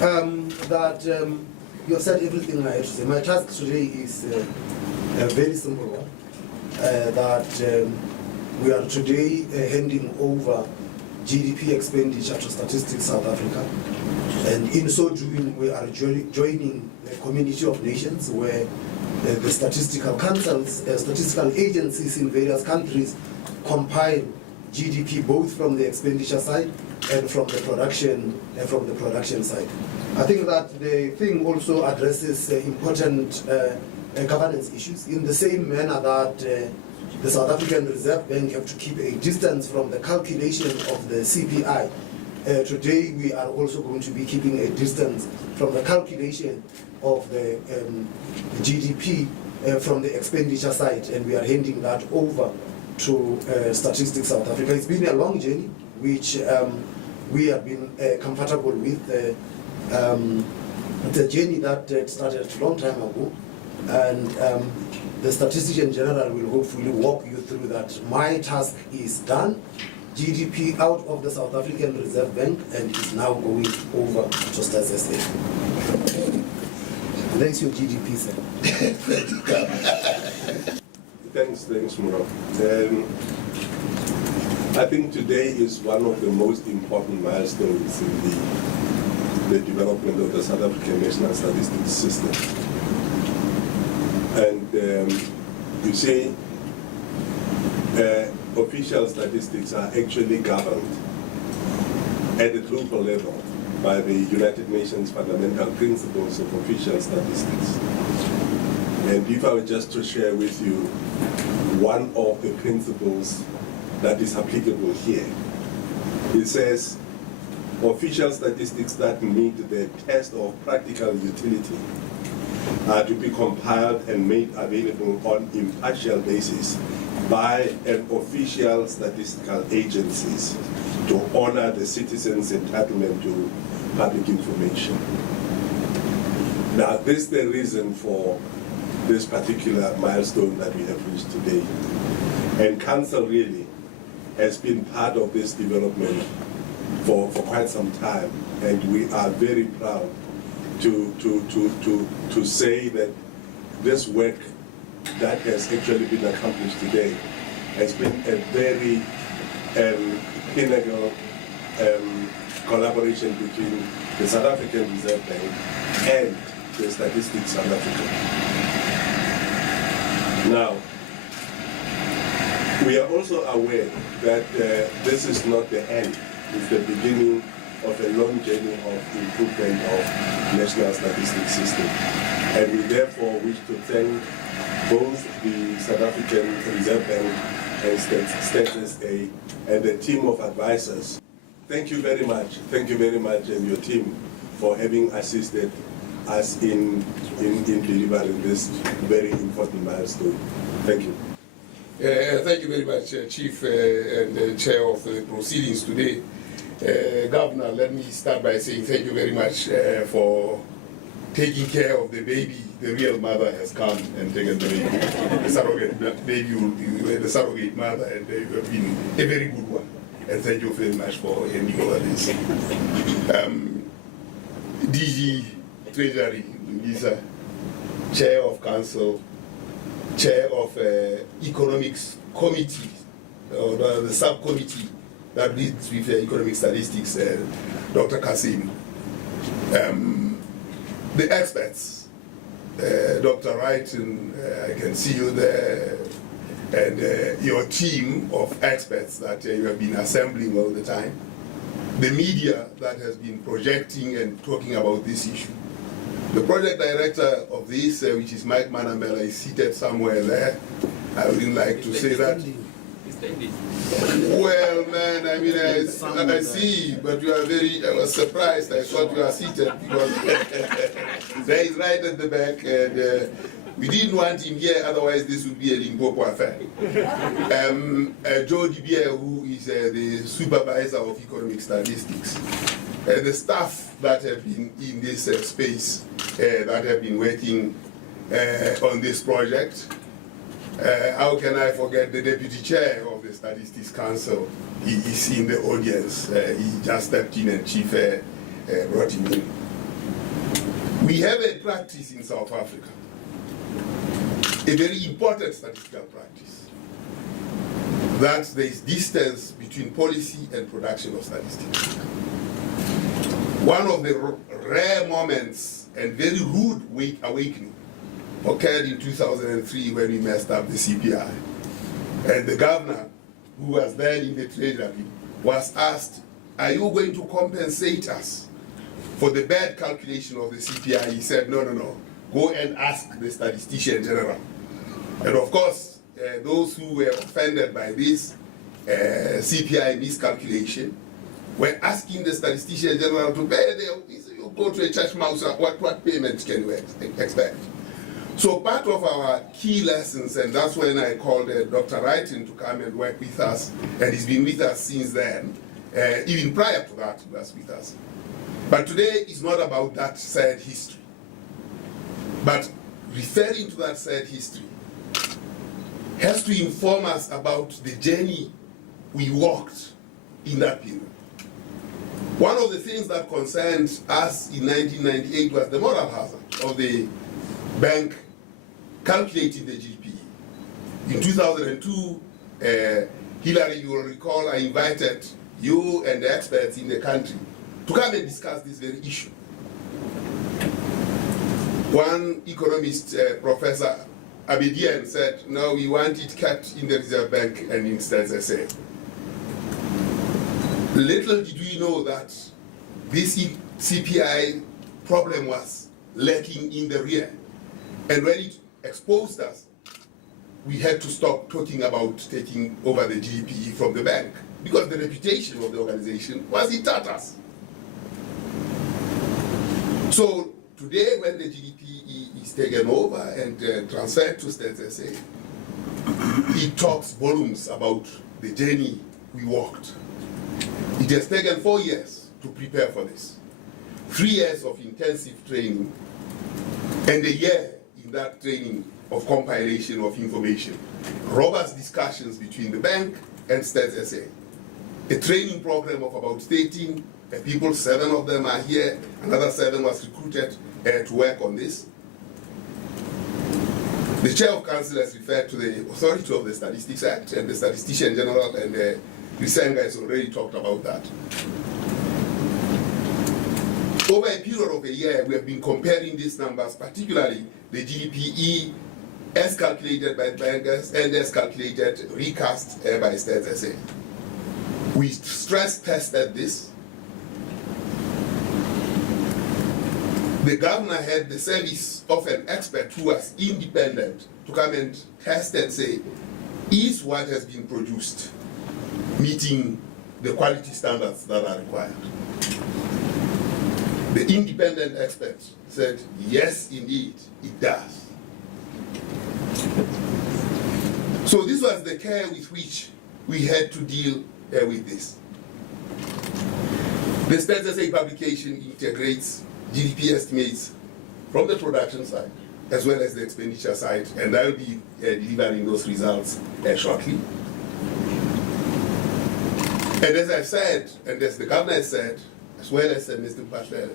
You have said everything I had to say. My task today is a very simple one. We are today handing over GDP expenditure to Statistics South Africa, and in so doing we are joining the community of nations where the statistical councils, statistical agencies in various countries compile GDP both from the expenditure side and from the production side. I think that the thing also addresses important governance issues in the same manner that the South African Reserve Bank have to keep a distance from the calculation of the CPI. Today we are also going to be keeping a distance from the calculation of the GDP from the expenditure side, and we are handing that over to Statistics South Africa. It's been a long journey, which we have been comfortable with. It's a journey that started a long time ago, and the Statistician General will hopefully walk you through that. My task is done. GDP out of the South African Reserve Bank and is now going over to Stats SA. Thanks your GDP, sir. Thanks, Muro. I think today is one of the most important milestones in the development of the South African National Statistics System. And you see, official statistics are actually governed at the global level by the United Nations fundamental principles of official statistics. And if I were just to share with you one of the principles that is applicable here, it says official statistics that meet the test of practical utility are to be compiled and made available on impartial basis by an official statistical agencies to honor the citizens' entitlement to public information. Now, this is the reason for this particular milestone that we have reached today. And Council really has been part of this development for quite some time, and we are very proud to say that this work that has actually been accomplished today has been a very pinnacle collaboration between the South African Reserve Bank and the Statistics South Africa. Now, we are also aware that this is not the end, it's the beginning of a long journey of improvement of national statistics system. And we therefore wish to thank both the South African Reserve Bank and Stats SA and the team of advisors. Thank you very much, and your team for having assisted us in delivering this very important milestone. Thank you. Thank you very much, Chief and Chair of the proceedings today. Governor, let me start by saying thank you very much for taking care of the baby. The real mother has come and taken the baby. The surrogate baby, you were the surrogate mother, and you have been a very good one. And thank you very much for handing over this. DG Treasury, Lisa, Chair of Council, Chair of Economics Committee, or the subcommittee that leads with economic statistics, Dr. Kasim. The experts, Dr. Wright, and I can see you there, and your team of experts that you have been assembling all the time. The media that has been projecting and talking about this issue. The project director of this, which is Mike Manamela, is seated somewhere there. I wouldn't like to say that. Well, man, I mean, I see, but you are very, I was surprised. I thought you were seated because there is right at the back, and we didn't want him here, otherwise this would be a Limpopo affair. Joe DeBier, who is the supervisor of economic statistics, the staff that have been in this space, that have been working on this project. How can I forget the deputy chair of the Statistics Council? He is in the audience. He just stepped in and Chief brought him in. We have a practice in South Africa, a very important statistical practice, that there is distance between policy and production of statistics. One of the rare moments and very rude awakening occurred in 2003 when we messed up the CPI. And the governor, who was then in the Treasury, was asked, are you going to compensate us for the bad calculation of the CPI? He said, no, go and ask the statistician general. And of course, those who were offended by this CPI miscalculation were asking the statistician general to pay. You go to a church mouse, what payment can you expect? So part of our key lessons, and that's when I called Dr. Wrighton to come and work with us, and he's been with us since then. Even prior to that, he was with us. But today is not about that sad history, but referring to that sad history has to inform us about the journey we walked in that period. One of the things that concerned us in 1998 was the moral hazard of the bank calculating the GDP. In 2002, Hillary, you will recall, I invited you and the experts in the country to come and discuss this very issue. One economist, Professor Abedian, said, no, we want it kept in the Reserve Bank and in Stats SA. Little did we know that this CPI problem was lurking in the rear. And when it exposed us, we had to stop talking about taking over the GDP from the bank, because the reputation of the organization was in tatters. So today, when the GDP is taken over and transferred to Stats SA, it talks volumes about the journey we walked. It has taken 4 years to prepare for this. 3 years of intensive training, and a year in that training of compilation of information. Robust discussions between the bank and Stats SA. A training program of about 13 people, 7 of them are here, another 7 was recruited to work on this. The Chair of Council has referred to the authority of the Statistics Act, and the Statistician General and Risenga has already talked about that. Over a period of a year, we have been comparing these numbers, particularly the GDPE as calculated by bankers and as calculated, recast by Stats SA. We stress tested this. The governor had the service of an expert who was independent to come and test and say, is what has been produced meeting the quality standards that are required? The independent expert said, yes, indeed, it does. So this was the care with which we had to deal with this. The Stats SA publication integrates GDP estimates from the production side as well as the expenditure side, and I will be delivering those results shortly. And as I said, and as the governor said, as well as Mr. Patel,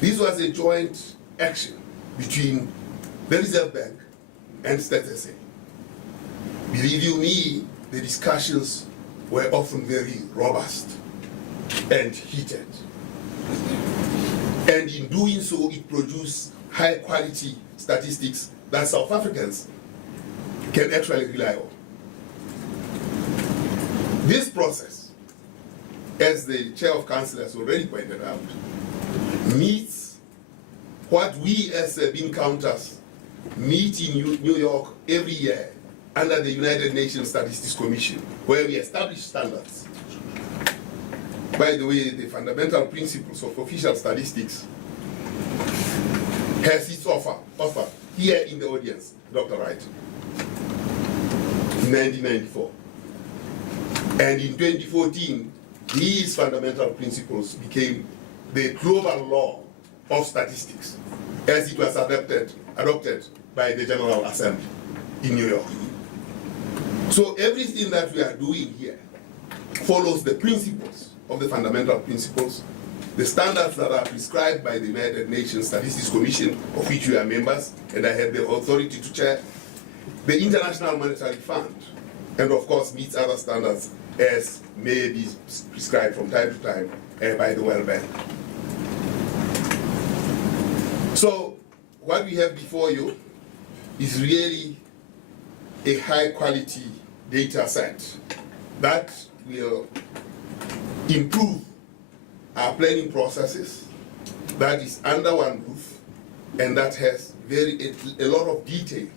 this was a joint action between the Reserve Bank and Stats SA. Believe you me, the discussions were often very robust and heated. And in doing so, it produced high quality statistics that South Africans can actually rely on. This process, as the Chair of Council has already pointed out, meets what we as bean counters meet in New York every year under the United Nations Statistics Commission, where we establish standards. By the way, the fundamental principles of official statistics has its offer here in the audience, Dr. Wright, in 1994. And in 2014, these fundamental principles became the global law of statistics as it was adopted by the General Assembly in New York. So everything that we are doing here follows the principles of the fundamental principles the standards that are prescribed by the United Nations Statistics Commission, of which we are members, and I have the authority to chair, the International Monetary Fund, and of course meets other standards as may be prescribed from time to time by the World Bank. So what we have before you is really a high quality data set that will improve our planning processes, that is under one roof, and that has a lot of detailed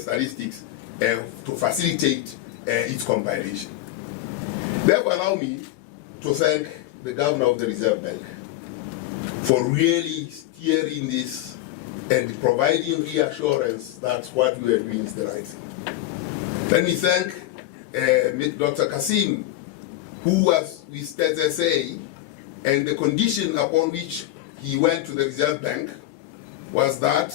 statistics to facilitate its compilation. Therefore, allow me to thank the Governor of the Reserve Bank for really steering this and providing reassurance that what we are doing is the right thing. Let me thank Dr. Kasim, who was with STSA, and the condition upon which he went to the Reserve Bank was that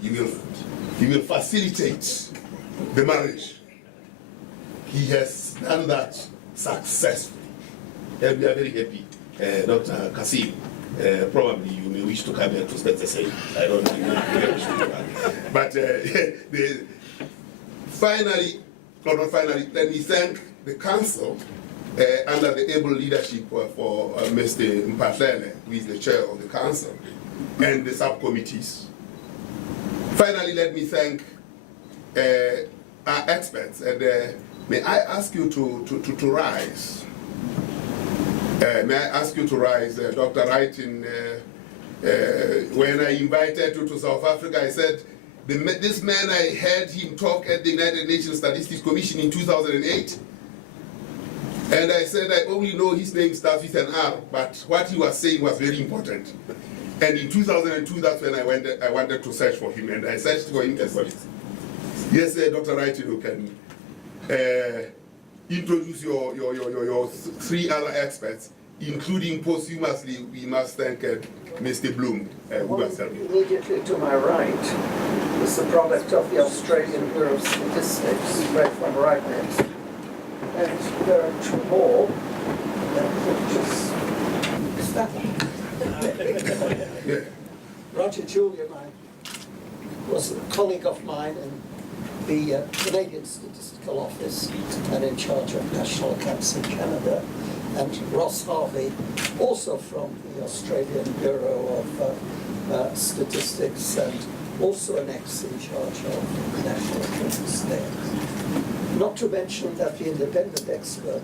he will facilitate the marriage. He has done that successfully, and we are very happy. Dr. Kasim, probably you may wish to come here to STSA. I don't know. But finally, let me thank the Council under the able leadership for Mr. Mpatlele, who is the chair of the Council, and the subcommittees. Finally, let me thank our experts, and may I ask you to rise. May I ask you to rise, Dr. Wright? When I invited you to South Africa, I said, this man, I heard him talk at the United Nations Statistics Commission in 2008. And I said, I only know his name starts with an R, but what he was saying was very important. And in 2002, that's when I wanted to search for him, and I searched for him as well. Yes, Dr. Wright, you can introduce your three other experts, including posthumously, we must thank Mr. Bloom, who was helping. Immediately to my right is the product of the Australian Bureau of Statistics, right from right next. And there are two more. Is that Yeah. Roger Julian was a colleague of mine in the Canadian Statistical Office and in charge of national accounts in Canada. And Ross Harvey, also from the Australian Bureau of Statistics, and also an ex in charge of national accounts there. Not to mention that the independent expert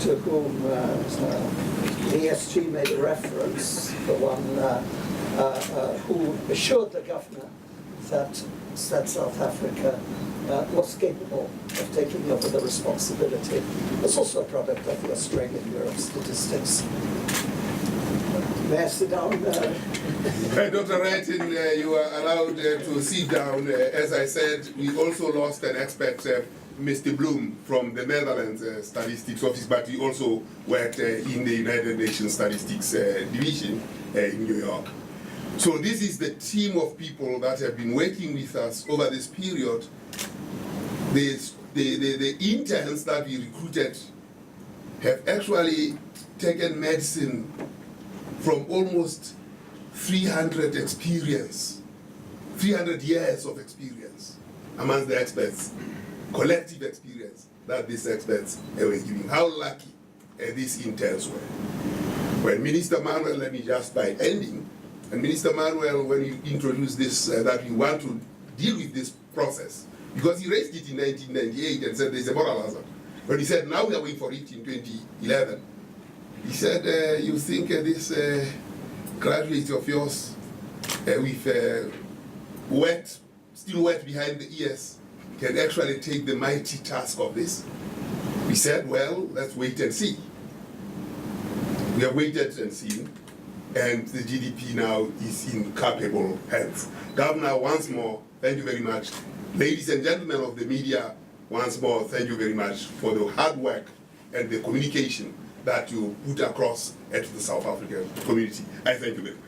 to whom the ESG made a reference, the one who assured the governor that South Africa was capable of taking over the responsibility, was also a product of the Australian Bureau of Statistics. May I sit down? Dr. Wrighton, you are allowed to sit down. As I said, we also lost an expert, Mr. Bloom, from the Netherlands Statistics Office, but he also worked in the United Nations Statistics Division in New York. So this is the team of people that have been working with us over this period. The interns that we recruited have actually taken medicine from almost 300 years of experience amongst the experts, collective experience that these experts were giving. How lucky these interns were. When Minister Manuel, let me just by ending, and Minister Manuel, when he introduced this, that we want to deal with this process, because he raised it in 1998 and said there's a moral hazard. When he said now we are waiting for it in 2011, he said, you think this graduate of yours with still wet behind the ears can actually take the mighty task of this? We said, well, let's wait and see. We have waited and seen, and the GDP now is in capable hands. Governor, once more, thank you very much. Ladies and gentlemen of the media, once more, thank you very much for the hard work and the communication that you put across to the South African community. I thank you very much.